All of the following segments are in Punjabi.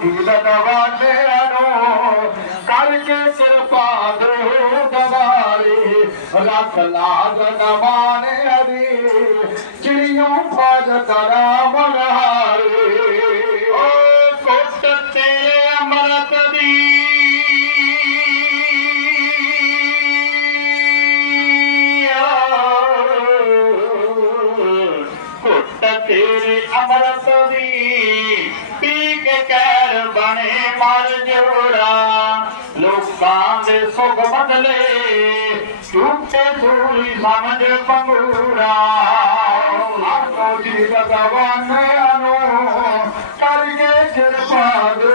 ਦੀਦ ਦਵਾਨਿਆਂ ਨੂੰ ਕਰਕੇ ਕਿਰਪਾ ਦੇ ਦਵਾਰੇ ਰੱਖ ਲਾਗ ਨਵਾਨੇ ਦੀ ਚਿੜੀਆਂ ਫਾਜ ਤਰਾ ਮਨਹਾਰੇ ਓ ਕੁੱਟ ਤੇਰੇ ਅਮਰਤ ਦੀ ਕੁੱਟ ਤੇਰੇ ਅਮਰਤ ਦੀ ਜੋੜਾ ਲੋਕਾਂ ਦੇ ਸੁਖ ਬਦਲੇ ਝੂਠੇ ਸੂਲੀ ਸਮਝ ਪੰਗੂੜਾ ਆਖੋ ਜੀ ਭਗਵਾਨ ਨੂੰ ਕਰਕੇ ਕਿਰਪਾ ਦੇ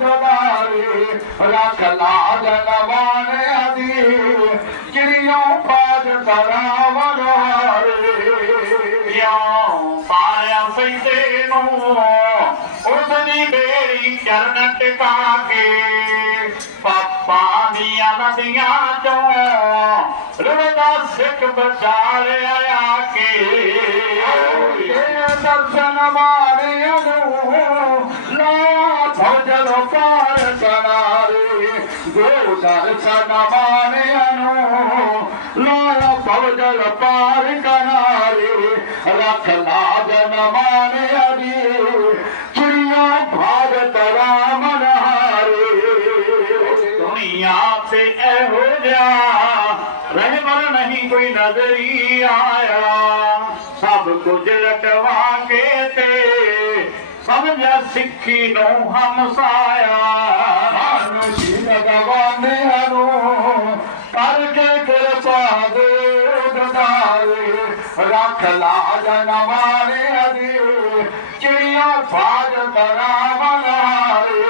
ਦਵਾਰੇ, ਰੱਖ ਲਾਜ ਨਵਾਨ ਦੀ ਚਿੜੀਆਂ ਪਾਜ ਕਰਾਵਨਾਰੇ ਯੋ ਪਾਰਿਆ ਸੈਦੇ ਨੂੰ ਉਸ ਦੀ ਬੇੜੀ ਚਰਨ ਟਿਕਾ ਕੇ ਪਾਪਾ ਦੀਆਂ ਨਦੀਆਂ ਚੋਂ ਰੁੜਦਾ ਸਿੱਖ ਬਚਾ ਲਿਆ ਕੇ ਇਹ ਦਰਸ਼ਨ ਮਾਰੇ ਨੂੰ ਲਾ ਭਜਲ ਪਾਰ ਕਨਾਰੇ ਗੋ ਦਰਸ਼ਨ ਮਾਰੇ ਨੂੰ ਲਾ ਭਜਲ ਪਾਰ ਕਨਾਰੇ ਰੱਖ ਲਾਜ ਨਮਾਨੇ ਇਹੋ ਜਿਹਾ ਨਹੀਂ ਕੋਈ ਨਜ਼ਰੀ ਆਇਆ। ਸਭ ਕੁਝ ਲਟਵਾ ਕੇ ਤੇ ਸਮਝਿਆ ਸਿੱਖੀ ਨੂੰ ਹਮਸਾਇਆ ਹਨ ਜੀ ਭਗਵਾਨੇ ਨੂੰ ਕਰਕੇ ਕਿਰਪਾ ਦੇ ਗਦਾਰੇ ਰੱਖ ਲਾ ਨਵਾਰੇ ਅਦੀ ਚਿੜੀਆਂ ਫਾਜ ਕਰਾਮ ਨਾਰੇ।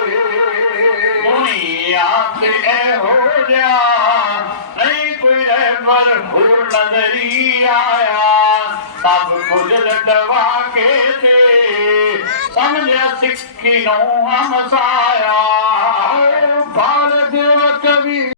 ਦੁਨੀਆ ਤੇ ਇਹੋ ਜਿਹਾ पर भूल नजरी आया। सब कुछ लटवा के थे। समझ सिक्की नो हम सा